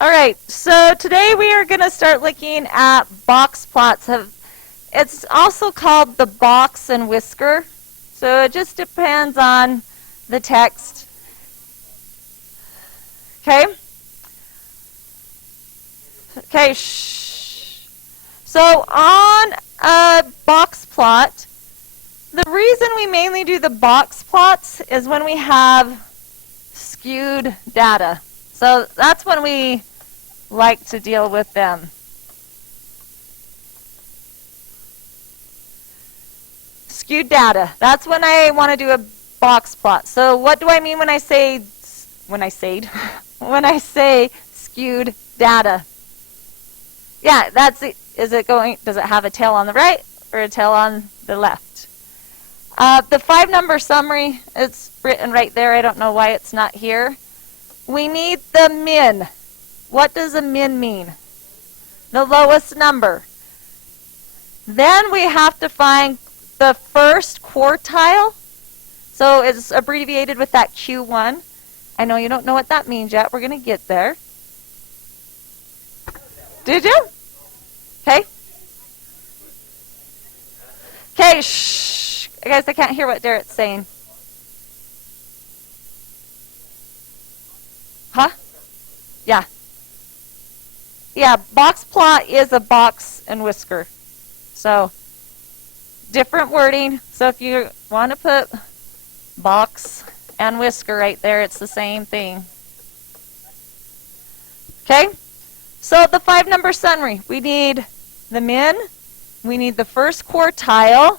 All right, so today we are going to start looking at box plots. It's also called the box and whisker. So it just depends on the text. Okay? Okay, shh. So on a box plot, the reason we mainly do the box plots is when we have skewed data. So that's when we like to deal with them. Skewed data. That's when I want to do a box plot. So what do I mean when I say when I say skewed data? Yeah, that's it. Does it have a tail on the right or a tail on the left? The 5-number summary, it's written right there. I don't know why it's not here. We need the min. What does a min mean? The lowest number. Then we have to find the first quartile. So it's abbreviated with that Q1. I know you don't know what that means yet. We're going to get there. Did you? Okay. Okay, shh. Guys, I can't hear what Darrett's saying. Huh? Yeah. Yeah, box plot is a box and whisker. So, different wording. So if you want to put box and whisker right there, it's the same thing. Okay? So the 5-number summary. We need the min. We need the first quartile.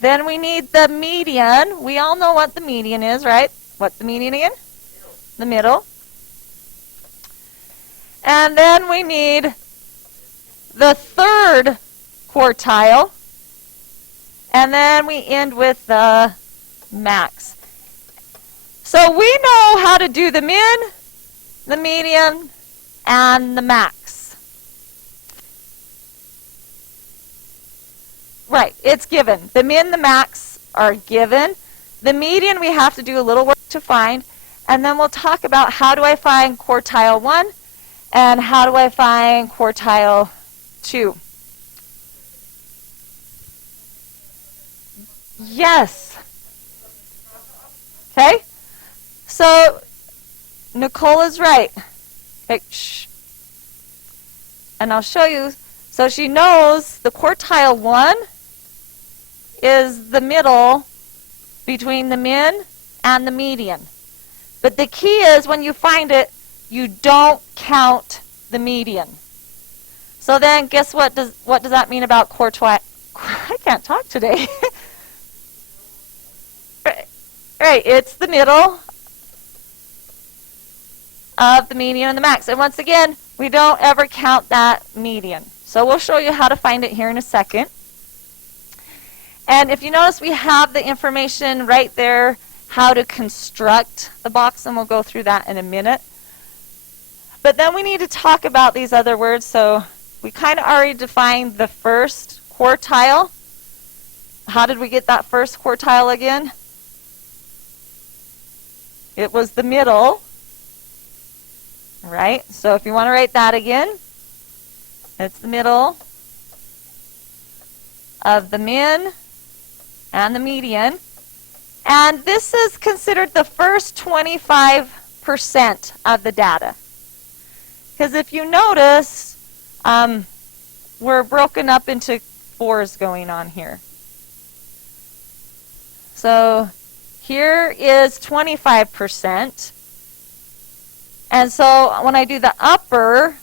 Then we need the median. We all know what the median is, right? What's the median again? The middle. And then we need the third quartile. And then we end with the max. So we know how to do the min, the median, and the max. Right, it's given. The min, the max are given. The median we have to do a little work to find. And then we'll talk about how do I find quartile 1 and how do I find quartile 2. Yes. Okay. So Nicole is right. Okay. Shh. And I'll show you. So she knows the quartile 1 is the middle between the min and the median. But the key is when you find it, you don't count the median. So then guess what does that mean about quartile? I can't talk today. Right, it's the middle of the median and the max. And once again, we don't ever count that median. So we'll show you how to find it here in a second. And if you notice, we have the information right there, how to construct the box, and we'll go through that in a minute. But then we need to talk about these other words. So we kind of already defined the first quartile. How did we get that first quartile again? It was the middle, right? So if you want to write that again, it's the middle of the min and the median. And this is considered the first 25% of the data. Because if you notice, we're broken up into 4s going on here. So here is 25%. And so when I do the upper,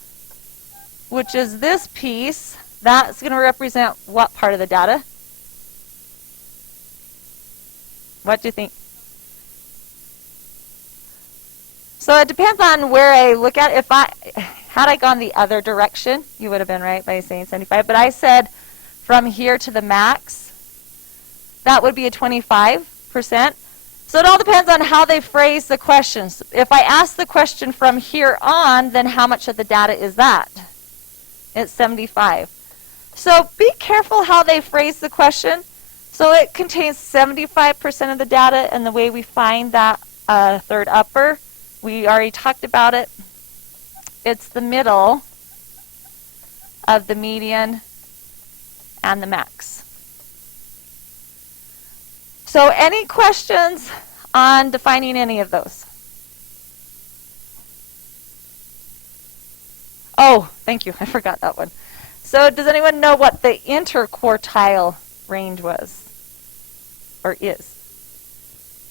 which is this piece, that's going to represent what part of the data? What do you think? So it depends on where I look at. Had I gone the other direction, you would have been right by saying 75. But I said from here to the max, that would be a 25%. So it all depends on how they phrase the questions. If I ask the question from here on, then how much of the data is that? It's 75. So be careful how they phrase the question. So it contains 75% of the data, and the way we find that third upper We already talked about it. It's the middle of the median and the max. So any questions on defining any of those? Oh, thank you. I forgot that one. So does anyone know what the interquartile range was? Or is?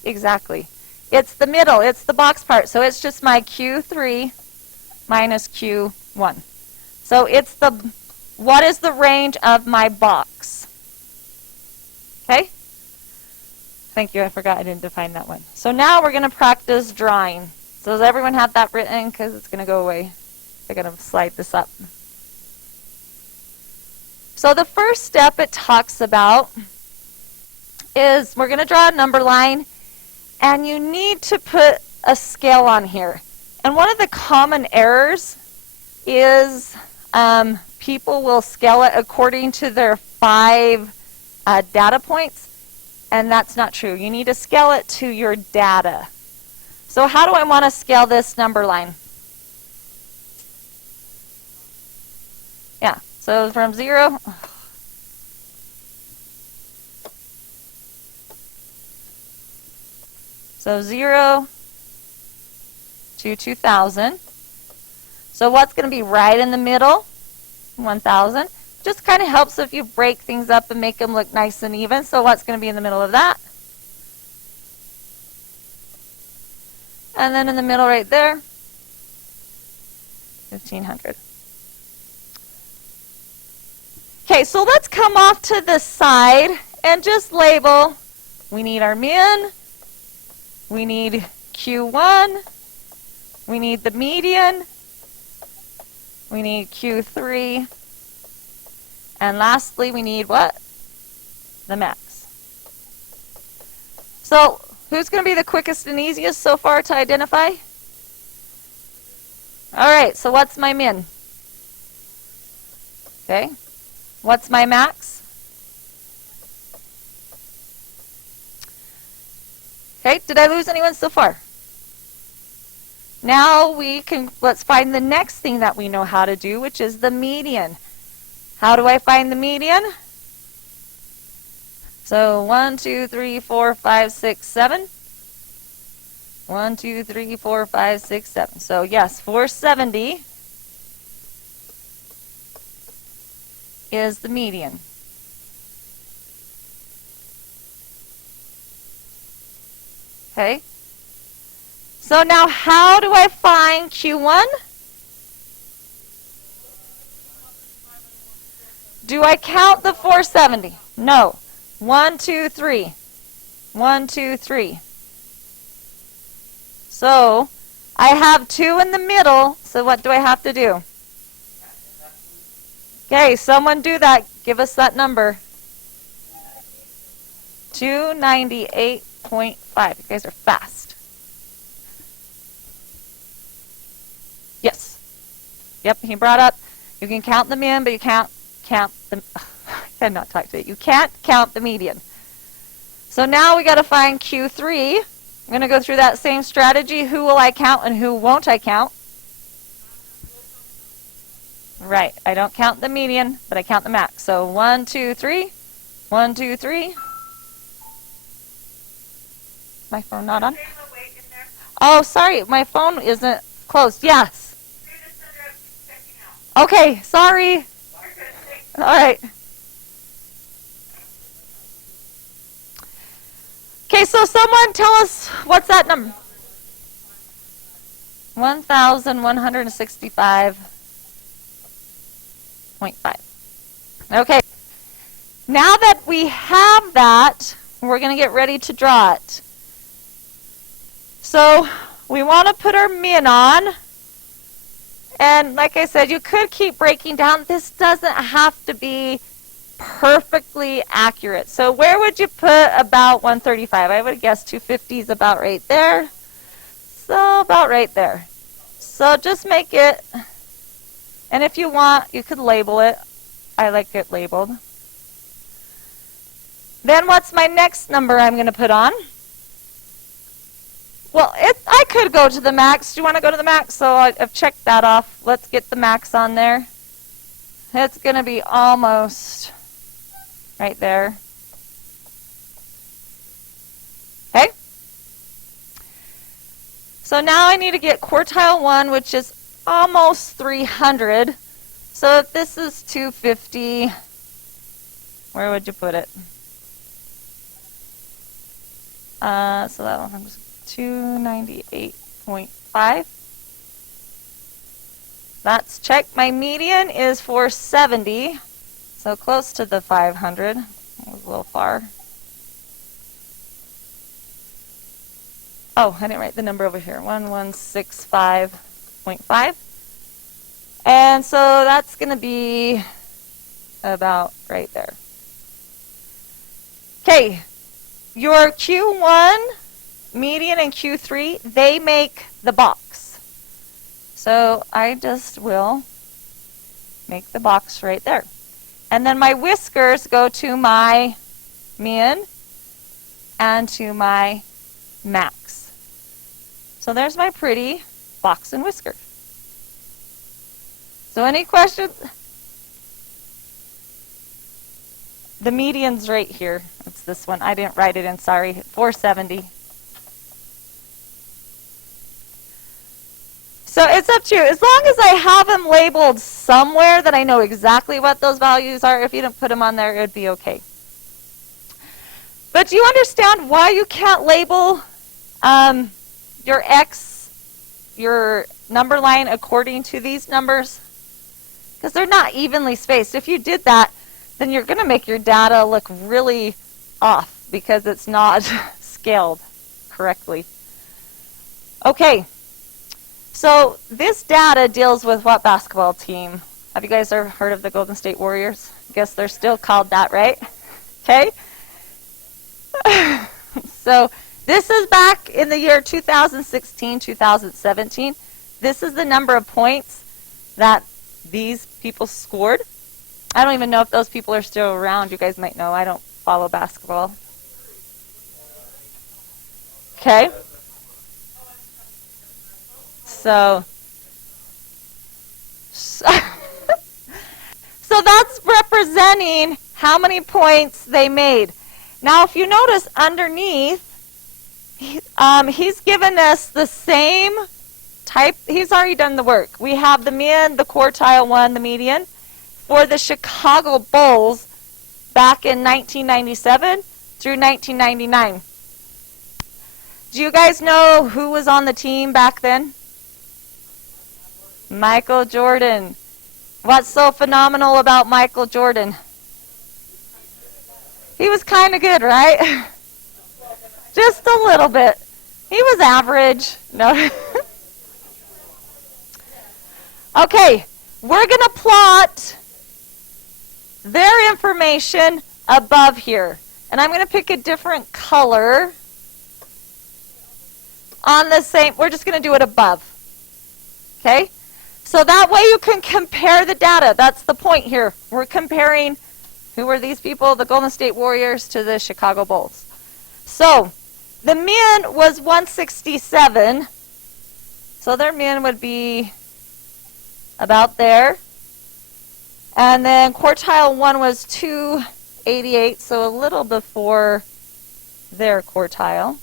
Exactly. It's the middle. It's the box part. So it's just my Q3 minus Q1. So it's what is the range of my box? Okay? Thank you. I forgot I didn't define that one. So now we're going to practice drawing. So does everyone have that written? Because it's going to go away. I'm going to slide this up. So the first step it talks about is we're going to draw a number line, and you need to put a scale on here. And one of the common errors is people will scale it according to their 5 data points, and that's not true. You need to scale it to your data. So how do I want to scale this number line? Yeah, so from 0. So 0 to 2,000. So what's going to be right in the middle? 1,000. Just kind of helps if you break things up and make them look nice and even. So what's going to be in the middle of that? And then in the middle right there, 1,500. Okay, so let's come off to the side and just label. We need our min. We need Q1. We need the median. We need Q3. And lastly, we need what? The max. So who's going to be the quickest and easiest so far to identify? All right, so what's my min? Okay. What's my max? Okay, did I lose anyone so far? Now let's find the next thing that we know how to do, which is the median. How do I find the median? So 1, 2, 3, 4, 5, 6, 7. 1, 2, 3, 4, 5, 6, 7. So yes, 470 is the median. Okay. So now how do I find Q1? Do I count the 470? No. 1, 2, 3. 1, 2, 3. So I have 2 in the middle, so what do I have to do? Okay, someone do that. Give us that number. 298.5. You guys are fast. Yes. Yep, he brought up, you can count the min, but you can't count the, I cannot talk to it. You can't count the median. So now we got to find Q3. I'm going to go through that same strategy. Who will I count and who won't I count? Right, I don't count the median, but I count the max. So 1, 2, 3. 1, 2, 3. My phone not on? Oh, sorry, my phone isn't closed. Yes. Okay, sorry. All right. Okay, so someone tell us, what's that number? 1,165.5. Okay. Now that we have that, we're going to get ready to draw it. So we want to put our min on. And like I said, you could keep breaking down. This doesn't have to be perfectly accurate. So where would you put about 135? I would guess 250 is about right there. So about right there. So just make it, and if you want, you could label it. I like it labeled. Then what's my next number I'm going to put on? Well, I could go to the max. Do you want to go to the max? So I've checked that off. Let's get the max on there. It's going to be almost right there. Okay. So now I need to get quartile 1, which is almost 300. So if this is 250, where would you put it? So that one was 298.5. That's checked. My median is 470, so close to the 500. That was a little far. Oh, I didn't write the number over here. 1165.5. And so that's going to be about right there. Okay, your Q1, median, and Q3, they make the box. So I just will make the box right there. And then my whiskers go to my min and to my max. So there's my pretty box and whisker. So any questions? The median's right here. It's this one. I didn't write it in, sorry. 470. So it's up to you. As long as I have them labeled somewhere that I know exactly what those values are, if you don't put them on there, it would be okay. But do you understand why you can't label your X, your number line, according to these numbers? Because they're not evenly spaced. If you did that, then you're going to make your data look really off because it's not scaled correctly. Okay, so this data deals with what basketball team? Have you guys ever heard of the Golden State Warriors? I guess they're still called that, right? Okay. So this is back in the year 2016, 2017. This is the number of points that these people scored. I don't even know if those people are still around. You guys might know. I don't follow basketball. Okay. So that's representing how many points they made. Now, if you notice underneath, he's given us the same type. He's already done the work. We have the min, the quartile 1, the median. For the Chicago Bulls back in 1997 through 1999. Do you guys know who was on the team back then? Michael Jordan. What's so phenomenal about Michael Jordan? He was kind of good, right? Just a little bit. He was average. No. Okay, we're going to plot their information above here. And I'm going to pick a different color on the same. We're just going to do it above. Okay? So that way you can compare the data. That's the point here. We're comparing, who were these people? The Golden State Warriors to the Chicago Bulls. So the min was 167. So their min would be about there. And then quartile 1 was 288, so a little before their quartile.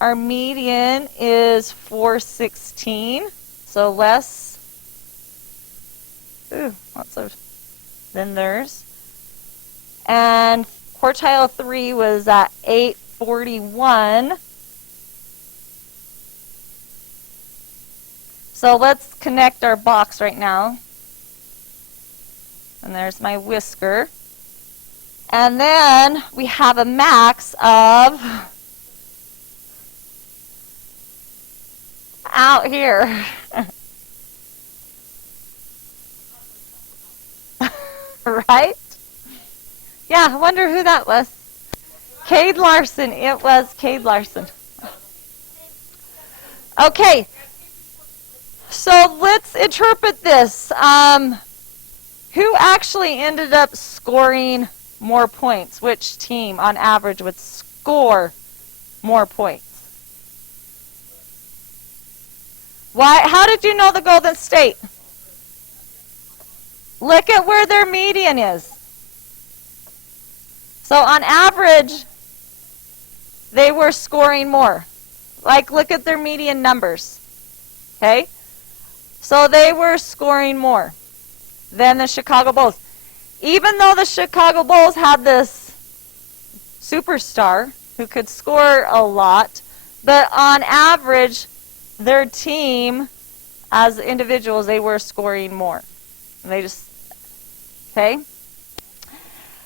Our median is 416, so less than theirs. And quartile 3 was at 841. So let's connect our box right now. And there's my whisker. And then we have a max of out here. Right? Yeah, I wonder who that was. Cade Larson. It was Cade Larson. Okay. So let's interpret this. Who actually ended up scoring more points? Which team on average would score more points. Why? How did you know the Golden State? Look at where their median is. So on average, they were scoring more. Like, look at their median numbers. Okay? So they were scoring more than the Chicago Bulls. Even though the Chicago Bulls had this superstar who could score a lot, but on average, their team, as individuals, they were scoring more. And they just, okay?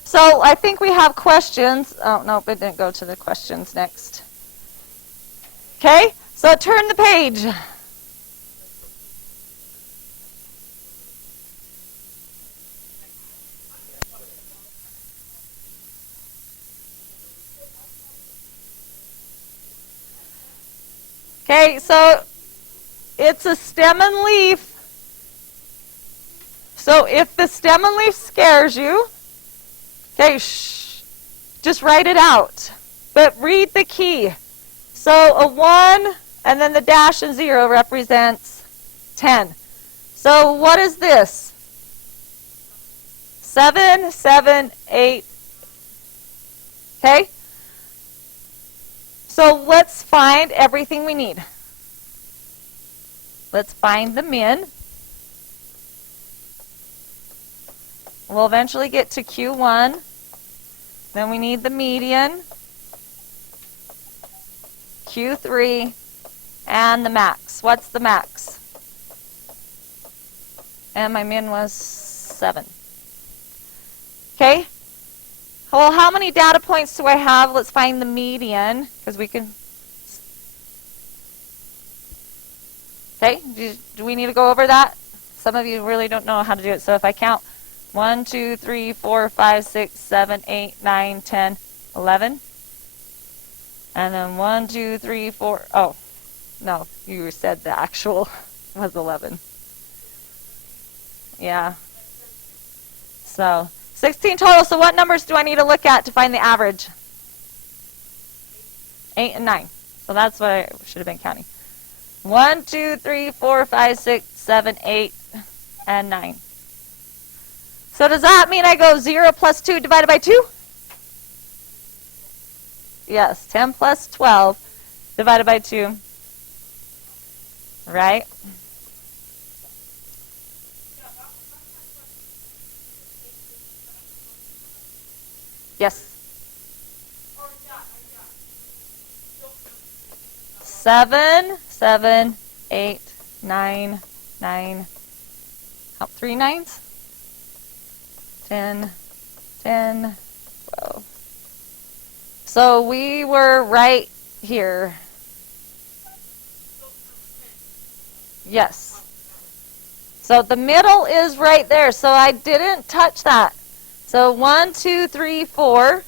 So I think we have questions. Oh, no, it didn't go to the questions next. Okay, so turn the page. Okay, so it's a stem and leaf. So if the stem and leaf scares you, okay, just write it out. But read the key. So a 1 and then the dash and 0 represents 10. So what is this? 7, 7, 8. Okay? So let's find everything we need. Let's find the min. We'll eventually get to Q1. Then we need the median, Q3, and the max. What's the max? And my min was 7. Okay? Well, how many data points do I have? Let's find the median, because we can... Okay, do we need to go over that? Some of you really don't know how to do it. So if I count 1, 2, 3, 4, 5, 6, 7, 8, 9, 10, 11. And then 1, 2, 3, 4. Oh, no, you said the actual was 11. Yeah. So 16 total. So what numbers do I need to look at to find the average? 8 and 9. So that's what I should have been counting. 1, 2, 3, 4, 5, 6, 7, 8, and 9. So does that mean I go 0 plus 2 divided by 2? Yes, 10 plus 12 divided by 2. Right? Yes. 7, 7, 8, 9, 9. Count 3 nines. 10, 10, 12. So we were right here. Yes. So the middle is right there. So I didn't touch that. So 1, 2, 3, 4.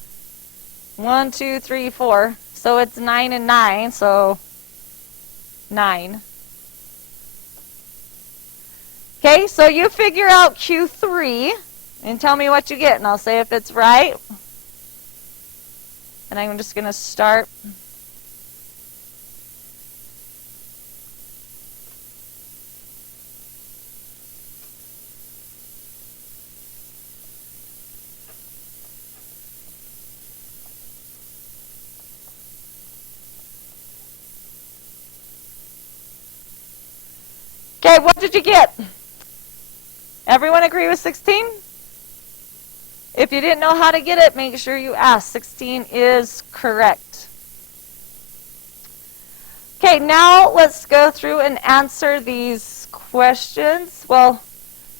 1, 2, 3, 4. So it's 9 and 9. So 9. Okay, so you figure out Q3 and tell me what you get, and I'll say if it's right. And I'm just going to start. Okay, what did you get? Everyone agree with 16? If you didn't know how to get it, make sure you ask. 16 is correct. Okay, now let's go through and answer these questions. Well,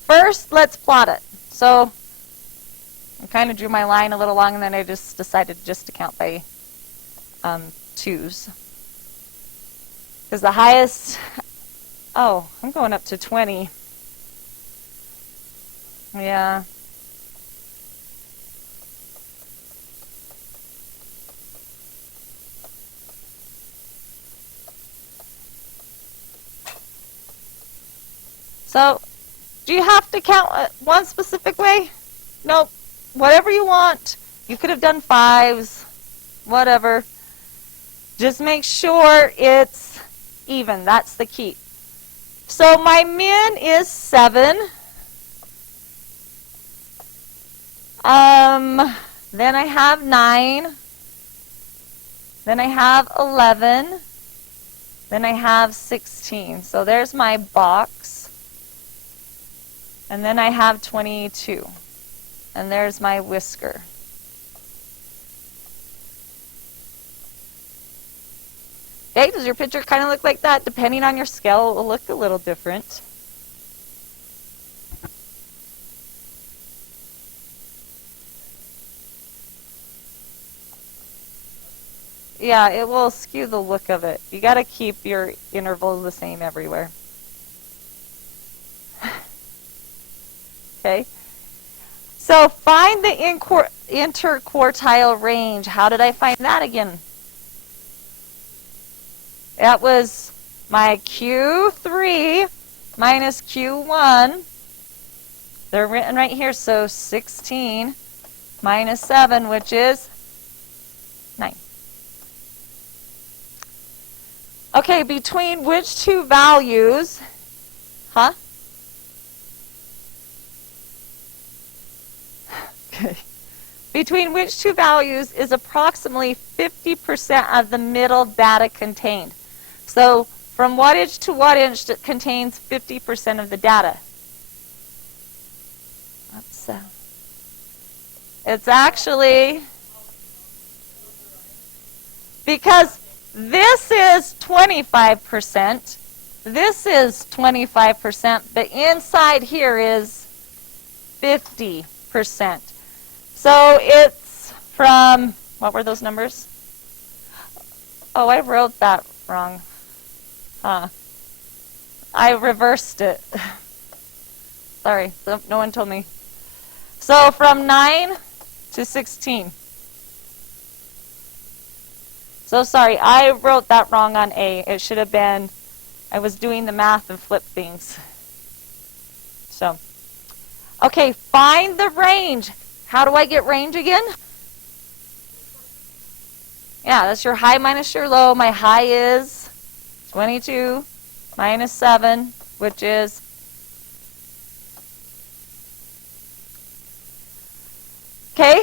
first, let's plot it. So I kind of drew my line a little long, and then I just decided just to count by twos. Because the highest, oh, I'm going up to 20. Yeah. So, do you have to count one specific way? Nope. Whatever you want. You could have done 5s, whatever. Just make sure it's even. That's the key. So my min is 7. Then I have 9. Then I have 11. Then I have 16. So there's my box. And then I have 22. And there's my whisker. Okay, does your picture kind of look like that? Depending on your scale, it will look a little different. Yeah, it will skew the look of it. You got to keep your intervals the same everywhere. Okay. So find the interquartile range. How did I find that again? That was my Q3 minus Q1. They're written right here. So 16 minus 7, which is 9. Okay, between which two values, Okay. Between which two values is approximately 50% of the middle data contained? So from what inch to what inch it contains 50% of the data? It's actually, because this is 25%, this is 25%, but inside here is 50%. So it's from, what were those numbers? Oh, I wrote that wrong. I reversed it. Sorry, no one told me. So from 9 to 16. So sorry, I wrote that wrong on A. It should have been, I was doing the math and flipped things. So, okay, find the range. How do I get range again? Yeah, that's your high minus your low. My high is 22 minus 7, which is okay.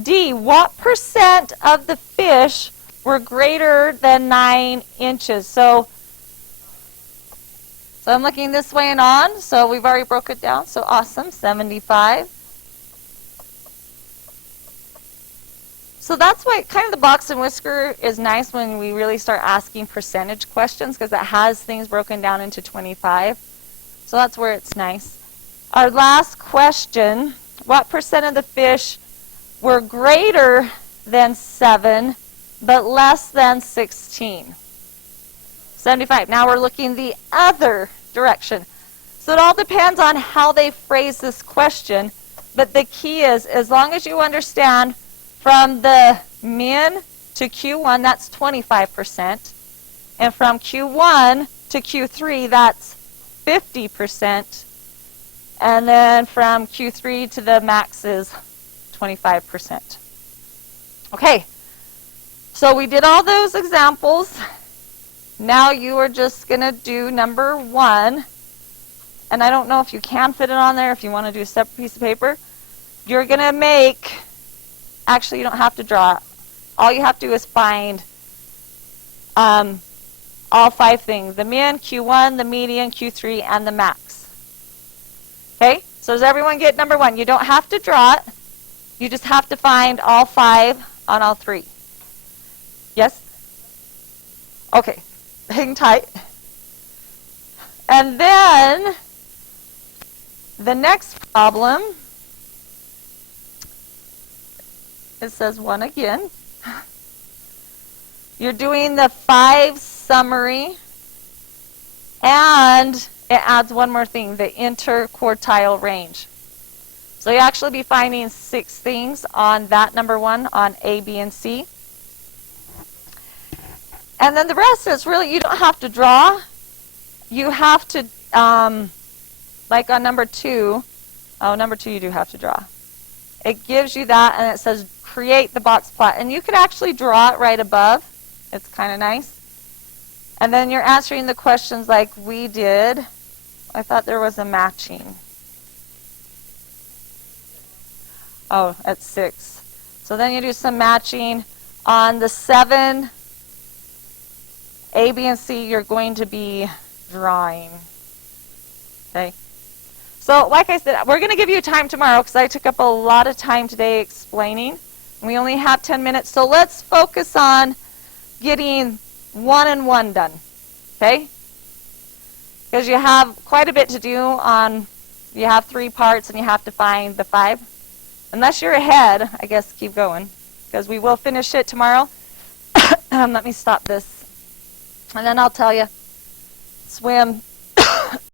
D, what percent of the fish were greater than 9 inches? So I'm looking this way and on. So we've already broke it down. So awesome, 75. So that's why kind of the box and whisker is nice when we really start asking percentage questions, because it has things broken down into 25. So that's where it's nice. Our last question, what percent of the fish were greater than 7 but less than 16? 75. Now we're looking the other direction. So it all depends on how they phrase this question, but the key is, as long as you understand from the min to Q1, that's 25%. And from Q1 to Q3, that's 50%. And then from Q3 to the max is 25%. Okay, so we did all those examples. Now you are just going to do number 1. And I don't know if you can fit it on there, if you want to do a separate piece of paper. You're going to make, actually you don't have to draw it. All you have to do is find all 5 things. The min, Q1, the median, Q3, and the max. Okay, so does everyone get number 1? You don't have to draw it. You just have to find all 5 on all 3. Yes? Okay, hang tight. And then the next problem, it says 1 again. You're doing the 5 summary, and it adds one more thing, the interquartile range. So you actually be finding 6 things on that number 1 on A, B, and C. And then the rest is really, you don't have to draw. You have to, like on number 2, number 2 you do have to draw. It gives you that, and it says create the box plot. And you could actually draw it right above. It's kind of nice. And then you're answering the questions like we did. I thought there was a matching. Oh, at 6. So then you do some matching. On the 7, A, B, and C, you're going to be drawing. Okay. So like I said, we're going to give you time tomorrow because I took up a lot of time today explaining. We only have 10 minutes. So let's focus on getting 1 and 1 done. Okay? Because you have quite a bit to do on, you have 3 parts and you have to find the 5. Unless you're ahead, I guess keep going. Because we will finish it tomorrow. Let me stop this. And then I'll tell you. Swim.